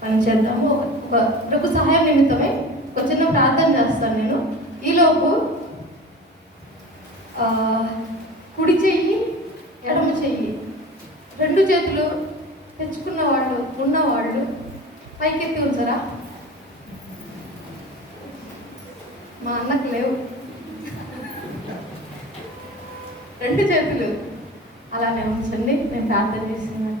మనం చేద్దాము. ఒక సహాయం నిమిత్తమై ఒక చిన్న ప్రార్థన చేస్తాను నేను. ఈలోపు కుడి చెయ్యి, ఎడమ చెయ్యి, రెండు చేతులు తెచ్చుకున్న వాళ్ళు ఉన్నవాళ్ళు పైకెత్తి ఉంచారా? మా అన్నకు లేవు రెండు చేతులు, అలానే ఉంచండి. నేను ప్రార్థన చేస్తున్నాను.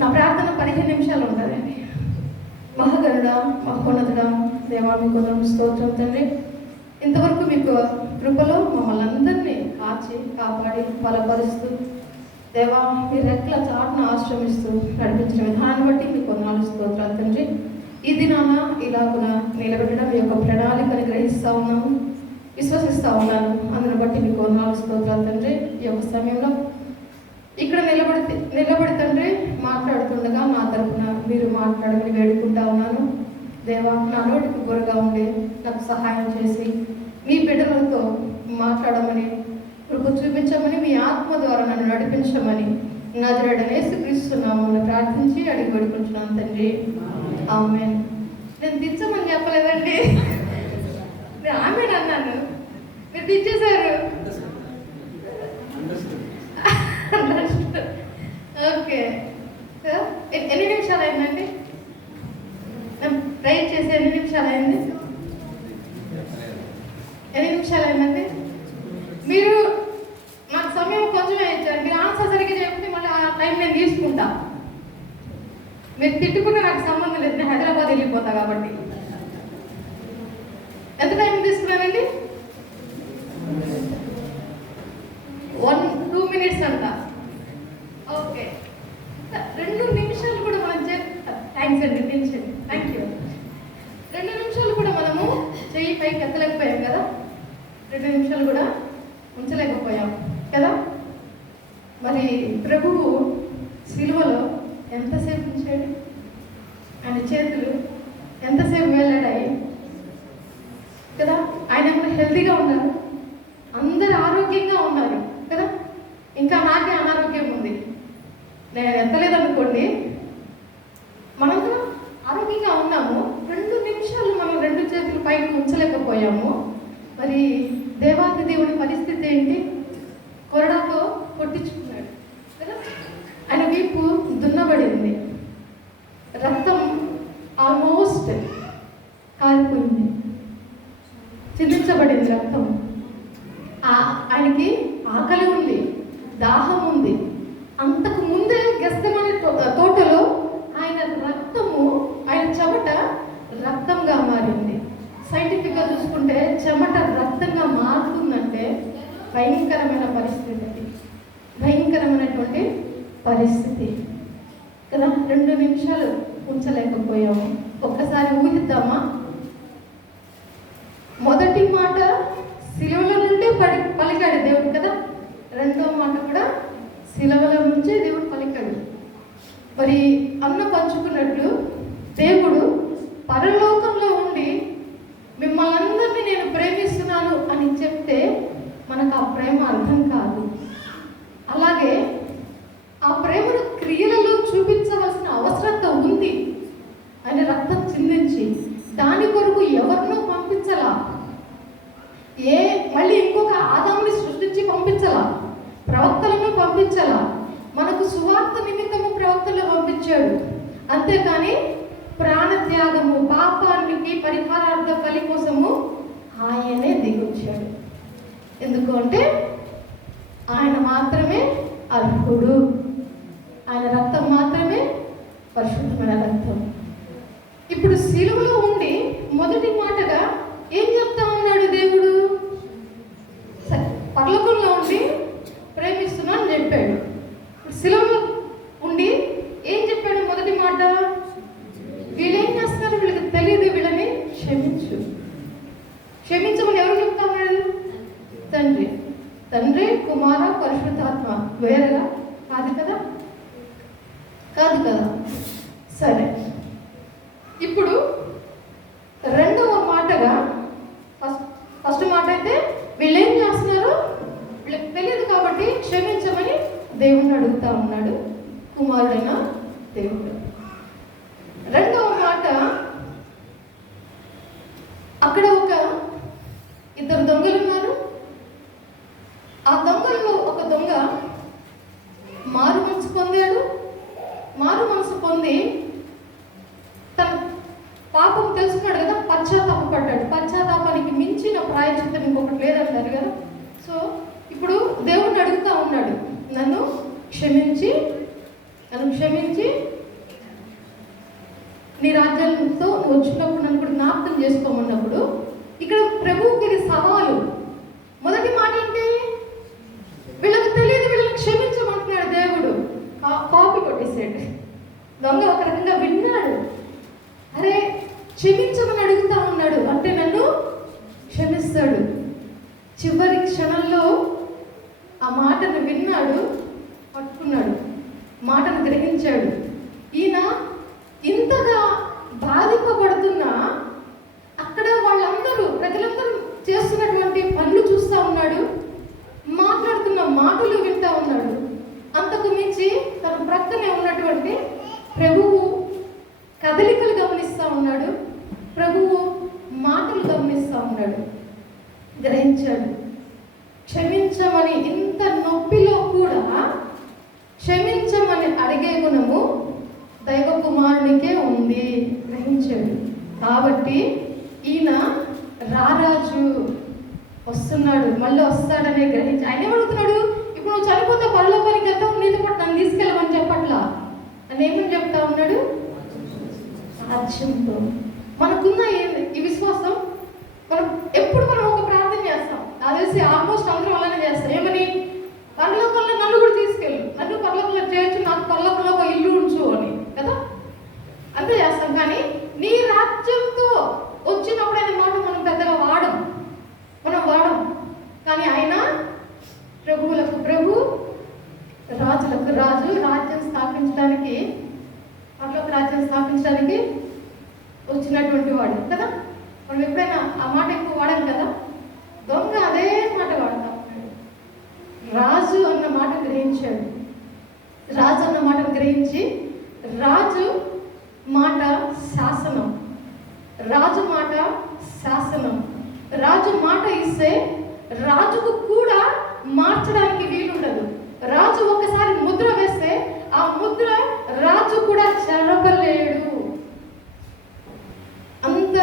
నా ప్రార్థన 15 నిమిషాలు ఉంటుందండి. మహాగరుడ, మహోన్నతుడ, దేవా మీకు స్తోత్రం తండ్రి. ఇంతవరకు మీకు కృపలో మమ్మల్ని అందరినీ కాచి కాపాడి బలపరుస్తూ దేవా మీ రెక్కల చాటును ఆశ్రమిస్తూ నడిపించిన విధానాన్ని బట్టి మీకు వందనాలు స్తోత్రాలు తండ్రి. ఈ దినాన ఇలాగున నిలబెట్టడం మీ యొక్క ప్రణాళికను గ్రహిస్తూ ఉన్నాము, విశ్వసిస్తూ ఉన్నాను. అందుని బట్టి మీకు వందనాలు స్తోత్రాలు తండ్రి. ఈ యొక్క సమయంలో ఇక్కడ నిలబడి తండ్రి మాట్లాడుతుండగా నా తరపున మీరు మాట్లాడమని వేడుకుంటా ఉన్నాను. దేవా నా నోటికి బుర్రగా ఉండి నాకు సహాయం చేసి మీ బిడ్డలతో మాట్లాడమని, కృప చూపించమని, మీ ఆత్మ ద్వారా నన్ను నడిపించమని నజరేయుడైన యేసుక్రీస్తు నామమున ప్రార్థించి అడిగి వేడుకుంటున్నాను తండ్రి. ఆమేన్. నేను దించమని చెప్పలేదండి, నేను ఆమేన్ అన్నాను, మీరు దించేశారు. ఓకే, ఎన్ని నిమిషాలు అయిందండి? ట్రై చేసి ఎన్ని నిమిషాలు అయింది? ఎన్ని నిమిషాలు అయిందండి? మీరు నాకు సమయం కొంచెమే ఇచ్చారు. మీరు ఆన్సర్ సరిగ్గా చెప్తే మళ్ళీ ఆ టైం నేను తీసుకుంటా. మీరు తిట్టుకున్న నాకు సంబంధం లేదు, నేను హైదరాబాద్ వెళ్ళిపోతా కాబట్టి. ఎంత టైం తీసుకున్నానండి? 1-2 minutes అంట. ఓకే, 2 నిమిషాలు కూడా మనం థ్యాంక్స్ అండి, థ్యాంక్ యూ. 2 నిమిషాలు కూడా మనము చెయ్యి పైకి ఎత్తలేకపోయాం కదా, 2 నిమిషాలు కూడా ఉంచలేకపోయాం కదా. మరి ప్రభువు సిలువలో ఎంతసేపు ఉంచాడు? ఆయన చేతులు ఎంతసేపు వేలాడాయి కదా. ఆయన హెల్తీగా ఉన్నారు, అందరు ఆరోగ్యంగా ఉన్నారు కదా. ఇంకా నాకే అనారోగ్యం ఉంది, నేను ఎత్తలేదనుకోండి. మనందరం ఆరోగ్యంగా ఉన్నాము, 2 నిమిషాలు మనం 2 చేతులు పైకి ఉంచలేకపోయాము. మరి దేవాది దేవుని పరిస్థితి ఏంటి? కొరడాతో కొట్టించుకున్నాడు కదా. ఆయన వీపు దున్నబడింది, రక్తం ఆల్మోస్ట్ కారిపోయింది, చిందించబడింది రక్తం. ఆయనకి ఆకలి ఉంది, దాహం ఉంది. అంతకు ముందే గెస్తమనే తోటలో ఆయన రక్తము, ఆయన చెమట రక్తంగా మారింది. సైంటిఫిక్గా చూసుకుంటే చెమట రక్తంగా మారుతుందంటే భయంకరమైన పరిస్థితి, భయంకరమైనటువంటి పరిస్థితి కదా. 2 నిమిషాలు ఉంచలేకపోయాము. ఒక్కసారి ఊహిద్దామా? మొదటి మాట సిలువల నుండే పలికాడు దేవుడు కదా, రెండో మాట కూడా సిలువల నుంచే దేవుడు పలికాడు. మరి అన్న పంచుకున్నట్లు దేవుడు పరలోకంలో ఉండి మిమ్మల్ని అందరినీ నేను ప్రేమిస్తున్నాను అని చెప్తే మనకు ఆ ప్రేమ అర్థం కాదు. అలాగే ఆ ప్రేమను క్రియలలో చూపించవలసిన అవసరత ఉంది. ఆయన రక్తం చిందించి దాని కొరకు ఎవరినో పంపించలా, మళ్ళీ ఇంకొక ఆదాముని సృష్టించి పంపించలా, ప్రవక్తలను పంపించలా. మనకు సువార్త నిమిత్తము ప్రవక్తలను పంపించాడు, అంతేకాని ప్రాణత్యాగము, పాపానికి పరిహారార్థ బలి కోసము ఆయనే దిగొచ్చాడు. ఎందుకు అంటే ఆయన మాత్రమే అర్హుడు, ఆయన రక్తం మాత్రమే పరిశుద్ధమైన రక్తం. ఇప్పుడు సిలువలో ఉండి మొదటి మాటగా ఏం చెప్తా ఉన్నాడు దేవుడు? పరలోకంలో ఉండి ప్రేమిస్తున్నా అని చెప్పాడు. సిలువలో ఉండి ఏం చెప్పాడు? మొదటి మాట, వీళ్ళేం చేస్తున్నారు, వీళ్ళకి తెలియదు, వీళ్ళని క్షమించు. క్షమించమని ఎవరు చెప్తా ఉన్నాడు? తండ్రి. తండ్రి, కుమార, పరిశుద్ధాత్మ వేరేగా కాదు కదా, కాదు కదా. సరే, ఇప్పుడు రెండవ మాటగా ఫస్ట్ మాట అయితే వీళ్ళేం చేస్తున్నారు, వీళ్ళకి తెలియదు కాబట్టి క్షమించమని దేవుణ్ణి అడుగుతా ఉన్నాడు కుమారుడైన దేవుడు. రెండవ మాట, అక్కడ ఇద్దరు దొంగలు ఉన్నారు. ఆ దొంగల్లో ఒక దొంగ మారు మనసు పొందాడు. మారు మనసు పొంది తన పాపం తెలుసుకున్నాడు కదా, పశ్చాత్తాపడ్డాడు. పశ్చాత్తాపానికి మించిన ప్రాయశ్చిత్తం ఇంకొకటి లేదంటారు కదా. సో ఇప్పుడు దేవుడిని అడుగుతా ఉన్నాడు, నన్ను క్షమించి నీ రాజ్యంతో వచ్చినప్పుడు నన్ను కూడా జ్ఞాపకం చేసుకోమన్నప్పుడు ఇక్కడ ప్రభువుకి ఇది సవాలు. మొదటి మాట ఏంటి? వీళ్ళకి తెలియదు, వీళ్ళని క్షమించమంటున్నాడు దేవుడు. కాపీ కొట్టేసాడు. దొంగ ఒక రకంగా విన్నాడు, అరే క్షమించమని అడుగుతా ఉన్నాడు అంటే నన్ను క్షమిస్తాడు. చివరి క్షణంలో ఆ మాటను విన్నాడు, పట్టుకున్నాడు, మాటను గ్రహించాడు. ఈయన ఇంతగా బాధింపబడుతున్నా అక్కడ ప్రజలందరూ చేస్తున్నటువంటి పనులు చూస్తూ ఉన్నాడు, మాట్లాడుతున్న మాటలు వింటా ఉన్నాడు. అంతకు మించి తన ప్రక్కనే ఉన్నటువంటి ప్రభువు కదలికలు గమనిస్తూ ఉన్నాడు, ప్రభువు మాటలు గమనిస్తూ ఉన్నాడు. గ్రహించాడు. క్షమించమని ఇంత నొప్పిలో కూడా క్షమించమని అడిగే గుణము దైవ కుమారునికే ఉంది. గ్రహించాడు. కాబట్టి ఈయన రారాజు వస్తున్నాడు, మళ్ళీ వస్తాడనే గ్రహించి ఆయన ఏమడుగుతున్నాడు? ఇప్పుడు నువ్వు చనిపోతే పరలోకానికి వెళ్తావు, నీతో పాటు నన్ను తీసుకెళ్ళమని చెప్పట్లా. అని ఏమని చెప్తా ఉన్నాడు? రాజ్యంతో. మనకున్న ఈ విశ్వాసం, మనం ఒక ప్రార్థన చేస్తాం, అది తెలిసి ఆల్మోస్ట్ అందరూ అలానే చేస్తాం. ఏమని? పరలోకంలో నన్ను కూడా తీసుకెళ్ళు, నన్ను పరలోకంలో చేయొచ్చు, నాకు పరలోకంలో ఒక ఇల్లు ఉంచు అని కదా, అంతే చేస్తాం. కానీ నీ రాజ్యంతో వచ్చినప్పుడు అనే మాట మనం పెద్దగా వాడం. కానీ ఆయన ప్రభువులకు ప్రభు, రాజులకు రాజు, రాజ్యం స్థాపించడానికి, పరలోక రాజ్యం స్థాపించడానికి వచ్చినటువంటి వాడు కదా. మనం ఎప్పుడైనా ఆ మాట ఎక్కువ వాడాం కదా. దొంగ అదే మాట వాడతా ఉన్నాడు. రాజు అన్న మాట గ్రహించాడు. రాజు అన్న మాటను గ్రహించి, రాజు మాట శాసనం, రాజు మాట శాసనం. రాజు మాట ఇస్తే రాజుకు కూడా మార్చడానికి వీలుండదు. రాజు ఒకసారి ముద్ర వేస్తే ఆ ముద్ర రాజు కూడా చెరపలేడు. అంత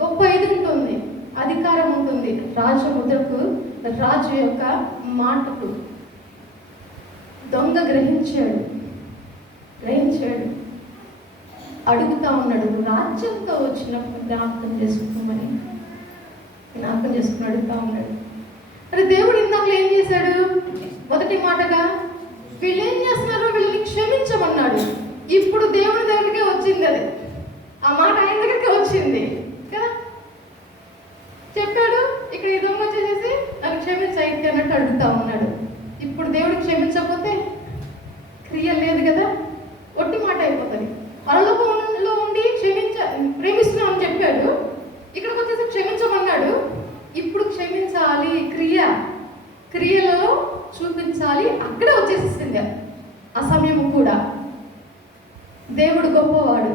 గొప్ప ఇది ఉంటుంది, అధికారం ఉంటుంది రాజు ముద్రకు, రాజు యొక్క మాటకు. దొంగ గ్రహించాడు. అడుగుతా ఉన్నాడు, రాజ్యంతో వచ్చినప్పుడు జ్ఞాపకం చేసుకుని అడుగుతా ఉన్నాడు. మరి దేవుడు ఇందాక ఏం చేశాడు? మొదటి మాటగా వీళ్ళు ఏం చేస్తున్నారో వీళ్ళని క్షమించమన్నాడు. ఇప్పుడు దేవుడి దగ్గరికే వచ్చింది అది, ఆ మాట ఆయన దగ్గరికే వచ్చింది కదా. చెప్పాడు, ఇక్కడ ఈ దొంగ వచ్చేసేసి నన్ను క్షమించైతే అన్నట్టు అడుగుతా ఉన్నాడు. ఇప్పుడు దేవుడు క్షమించకపోతే క్రియ లేదు కదా, ఒట్టి మాట అయిపోతుంది. పరలోకంలో ఉండి ప్రేమిస్తున్నాం అని చెప్పాడు, ఇక్కడికి వచ్చేసి క్షమించమన్నాడు. ఇప్పుడు క్షమించాలి, క్రియలలో చూపించాలి, అక్కడే వచ్చేసింది ఆ సమయం కూడా. దేవుడు గొప్పవాడు.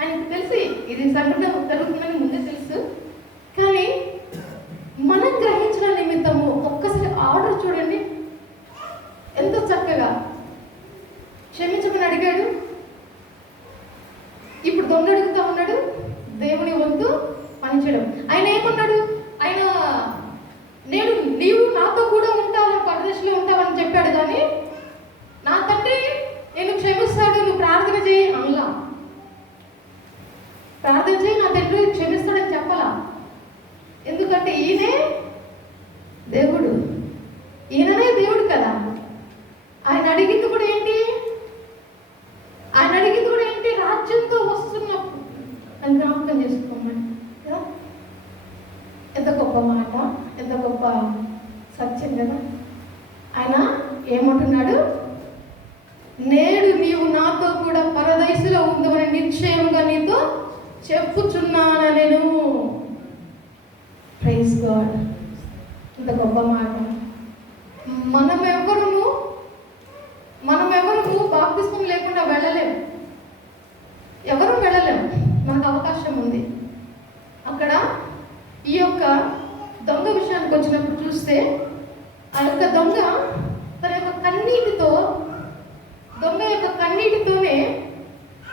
ఆయనకు తెలిసి ఇది సంఘటన జరుగుతుందని ముందే తెలుసు. కానీ మనం గ్రహించడం నిమిత్తము ఒక్కసారి ఆర్డర్ చూడండి, ఎంత చక్కగా క్షమించమని అడిగాడు. ఇప్పుడు దొంగ అడుగుతా ఉన్నాడు, దేవుని వంతు పనిచేయడం. ఆయన ఏమన్నాడు? ఆయన నీవు నాతో కూడా ఉంటావు, పరదేశంలో ఉంటావని చెప్పాడు. కానీ నా తండ్రి నేను క్షమిస్తాడు, నువ్వు ప్రార్థన చేయి అనలా. ప్రార్థన చేయి, నా తండ్రి క్షమిస్తాడని చెప్పలా. ఎందుకంటే ఈయనే దేవుడు కదా. ఆయన అడిగింది కూడా ఏంటి? రాజ్యంతో వస్తున్నప్పుడు అని జ్ఞాపకం చేసుకోమని. ఎంత గొప్ప మాట, ఎంత గొప్ప సత్యం కదా. ఆయన ఏమంటున్నాడు? నేడు నీవు నాతో కూడా పరదేశంలో ఉందమని నిశ్చయముగా నీతో చెప్పుచున్నాను నేను. Praise God. ఎంత గొప్ప మాట. మనమెవరము వెళ్ళగలం, మనకు అవకాశం ఉంది. అక్కడ ఈ యొక్క దొంగ విషయానికి వచ్చినప్పుడు చూస్తే ఆ యొక్క దొంగ తన యొక్క కన్నీటితోనే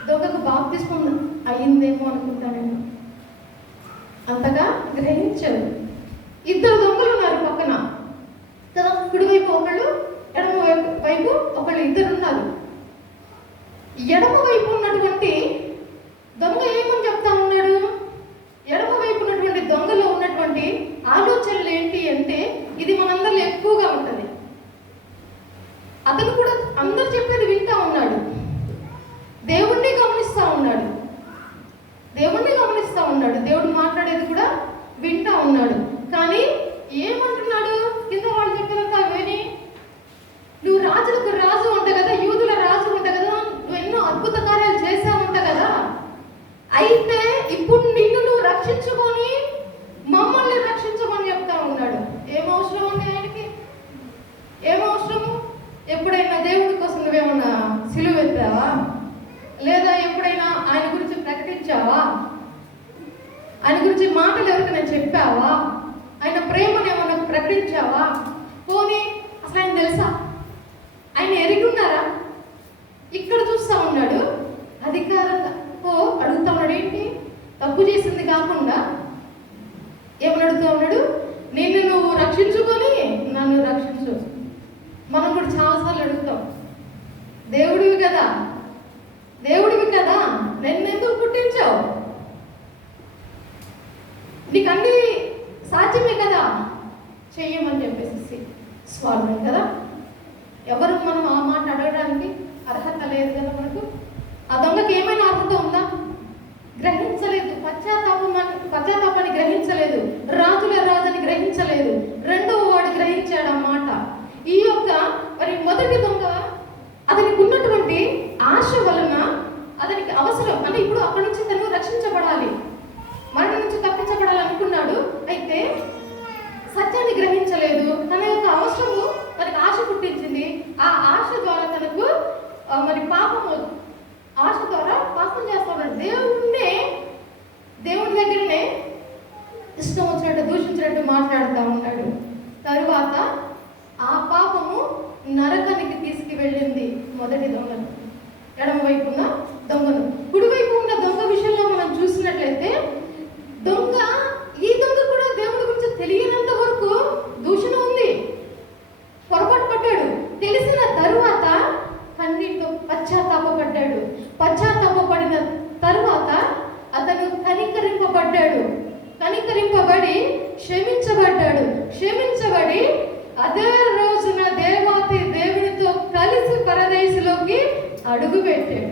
దొంగకు బాప్తిస్మం అయిందేమో అనుకుంటా నేను. అంతగా గ్రహించదు. ఇద్దరు దొంగలు ఉన్నారు పక్కన కదా, కుడివైపు ఒకళ్ళు, ఎడమ వైపు ఒకళ్ళు, ఇద్దరు ఉన్నారు. ఎడమ వైపు ఉన్నటువంటి దొంగ ఏమని చెప్తా ఉన్నాడు? ఎడమ వైపు ఉన్నటువంటి దొంగలో ఉన్నటువంటి ఆలోచనలు ఏంటి అంటే, ఇది మనందరిలో ఎక్కువగా ఉంటుంది. అతను కూడా అందరు చెప్పేది వింటా ఉన్నాడు, దేవుణ్ణి గమనిస్తూ ఉన్నాడు, దేవుడు మాట్లాడేది కూడా వింటా ఉన్నాడు. కానీ ఏమంటున్నాడు? కింద వాళ్ళు చెప్పినంత విని, నువ్వు రాజులకు రాజు అంట కదా, యూదుల రాజు అంట కదా, నువ్వు ఎన్నో అద్భుత కార్యాలు చేశావంట కదా, అయితే ఇప్పుడు నిన్ను నువ్వు రక్షించుకొని మమ్మల్ని రక్షించమని చెప్తా ఉన్నాడు. ఏం అవసరం ఉంది ఆయనకి? ఏం అవసరము? ఎప్పుడైనా దేవుడి కోసం నువ్వేమన్నా సిలువ ఎత్తావా? లేదా ఎప్పుడైనా ఆయన గురించి ప్రకటించావా? ఆయన గురించి మాటలు ఎవరికైనా చెప్పావా? ఆయన ప్రేమను ఏమన్నా ప్రకటించావా? పోనీ అసలు ఆయన తెలుసా? ఆయన ఎరిగి ఉన్నారా? ఇక్కడ చూస్తా ఉన్నాడు, అధికారంగా అడుగుతా ఉన్నాడు. ఏంటి? తప్పు చేసింది కాకుండా ఏమని అడుగుతా ఉన్నాడు? నిన్ను నువ్వు రక్షించుకొని నన్ను రక్షించు. మనం కూడా చాలాసార్లు అడుగుతాం, దేవుడివి కదా నన్నెందుకు పుట్టించావు? నీకు అన్ని సాధ్యమే కదా, చెయ్యమని చెప్పేసి. స్వార్థం కదా. ఎవరు మనం ఆ మాట అడగడానికి అర్హత లేదు కదా మనకు. ఆ దొంగకి ఏమైనా అర్హత ఉందా? గ్రహించలేదు. పశ్చాత్తాపాన్ని గ్రహించలేదు. రాజుల రాజుని గ్రహించలేదు. రెండవ వాడు గ్రహించాడు ఆ మాట. ఈ యొక్క మరి మొదటి దొంగ అతనికి ఉన్నటువంటి ఆశ వలన అతనికి అవసరం అంటే ఇప్పుడు అక్కడి నుంచి తను రక్షించబడాలి, మరణం నుంచి తప్పించబడాలి అనుకున్నాడు. అయితే సత్యాన్ని గ్రహించలేదు. తన యొక్క అవసరము తనకు ఆశ పుట్టించింది. ఆ ఆశ ద్వారా తనకు మరి ఆశ ద్వారా పాపం చేస్తా ఉన్నాడు. దేవుడి దగ్గరనే ఇష్టం వచ్చినట్టు దూషించినట్టు మాట్లాడుతూ ఉన్నాడు. తరువాత ఆ పాపము నరకానికి తీసుకువెళ్ళింది మొదటి దొంగను, ఎడమ వైపు ఉన్న దొంగను. కుడివైపు ఉన్న దొంగ విషయంలో మనం చూసినట్లయితే ఈ దొంగ కూడా దేవుడి గురించి తెలియనంత వరకు దూషణ ఉంది, పొరపాటు పడ్డాడు. తెలిసిన తరువాత కన్నీటితో పశ్చాత్తాపడ్డాడు. పశ్చాత్తాపడిన తరువాత అతను కనికరింపబడి క్షమించబడి అదే రోజున దేవాతి దేవునితో కలిసి పరదేశంలోకి అడుగు పెట్టాడు.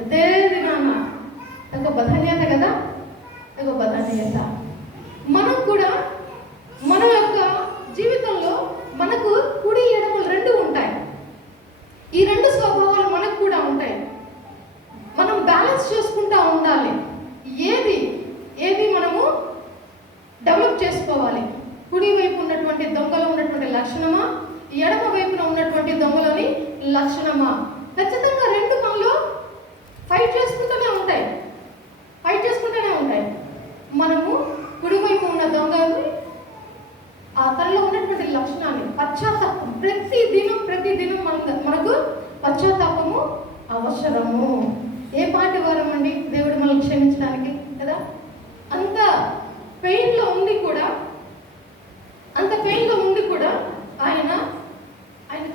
అదే దినాన ఒక బధన్యత కదా, ఒక బధన్యత. మనం కూడా మన యొక్క జీవితంలో మనకు కుడి ఎడమలు రెండు ఉంటాయి. ఈ రెండు స్వభావాలు మనకు కూడా ఉంటాయి. మనం బ్యాలెన్స్ చేసుకుంటా ఉండాలి. ఏది మనము డెవలప్ చేసుకోవాలి. కుడి వైపు ఉన్నటువంటి దొంగలో ఉన్నటువంటి లక్షణమా, ఎడమ వైపున ఉన్నటువంటి దొంగలోని లక్షణమా? ఖచ్చితంగా రెండు మనలో ఫైట్ చేసుకుంటూనే ఉంటాయి. మనము కుడివైపు ఉన్న దొంగని ఆ తనలో ఉన్నటువంటి లక్షణాన్ని పశ్చాత్తాపం ప్రతిదినం మనకు పశ్చాత్తాపము అవసరము. ఏ పాటి వారం అండి దేవుడు మనల్ని క్షమించడానికి కదా. అంత పెయిన్లో ఉండి కూడా ఆయన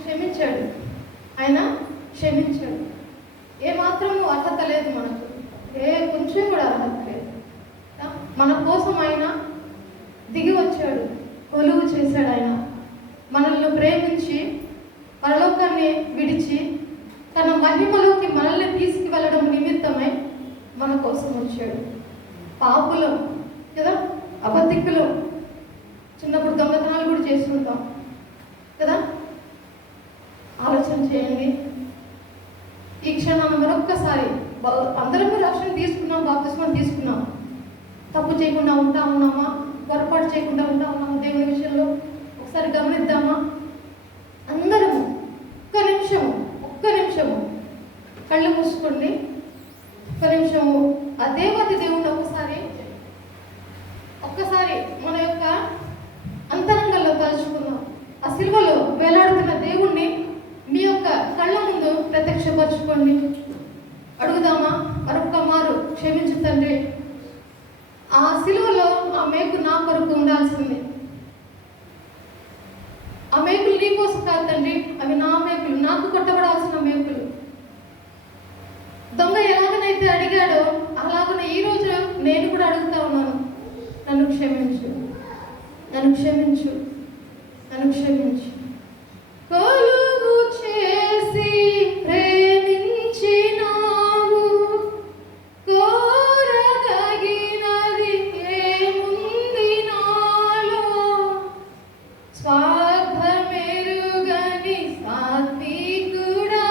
క్షమించాడు. ఏ మాత్రము అర్హత లేదు మనకు, కొంచెం కూడా అర్హత లేదు. మన కోసం ఆయన దిగి వచ్చాడు, కొలువు చేశాడు. ఆయన మనల్ని ప్రేమించి పరలోకాన్ని విడిచి తన మహిమలోకి మనల్ని తీసుకువెళ్ళడం నిమిత్తమై మన కోసం వచ్చాడు. పాపులం కదా, అబద్ధికులం, చిన్నప్పుడు దొంగతనాలు కూడా చేస్తుంటాం కదా. ఆలోచన చేయండి. ఈ క్షణాన్ని మరొక్కసారి అందరం రక్షణ తీసుకున్నాం, బాప్తిస్మం తీసుకున్నాం. తప్పు చేయకుండా ఉంటా ఉన్నామా? పొరపాటు చేయకుండా ఉంటా ఉన్నామా? దేవుని విషయంలో ఒకసారి గమనిద్దామా? అందరము ఒక్క నిమిషము కళ్ళు మూసుకోండి. ఒక నిమిషము ఆ దేవాది దేవుణ్ణి ఒక్కసారి మన యొక్క అంతరంగంలో తలుచుకుందాం. ఆ సిలువలో వేలాడుతున్న దేవుణ్ణి మీ యొక్క కళ్ళ ముందు ప్రత్యక్షపరచుకోండి. అడుగుదామా? మరొక్క మారు క్షమించు తండ్రి. ఆ సిలువలో ఆ మేకు నా కొరకు ఉండాల్సింది. ఆ మేకులు నీ కోసం కాదు తండ్రి, అవి నా మేకులు, నాకు కొట్టబడాల్సిన మేకులు. దొంగ ఎలాగనైతే అడిగాడో అలాగనే ఈరోజు నేను కూడా అడుగుతా ఉన్నాను, నన్ను క్షమించు, నన్ను క్షమించు, నన్ను క్షమించు. కొలువు చేసి ప్రేమించినావు, కోరదగినది ఏముంది నాలో, స్వార్థమెరుగని సాత్వికుడా,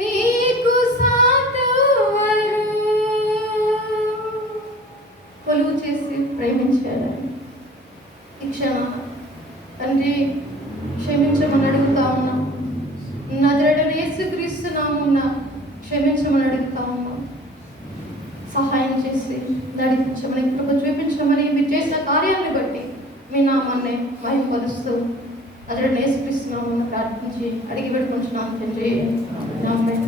నీకు సాటెవరు? కొలువు చేసి ప్రేమించాలని ఈ క్షణం తండ్రి క్షమించమని అడుగుతా ఉన్నా. నజరేయుడైన యేసుక్రీస్తు నామమున క్షమించమని అడుగుతా ఉన్నా. సహాయం చేసి నడిపించమని, కృప చూపించమని, మీరు చేసిన కార్యాలను బట్టి మీ నామాన్ని మహిమపరుస్తూ నజరేయుడైన యేసుక్రీస్తు నామమున ప్రార్థించి అడిగి పెట్టుకుంటున్నాను తండ్రి. ఆమేన్.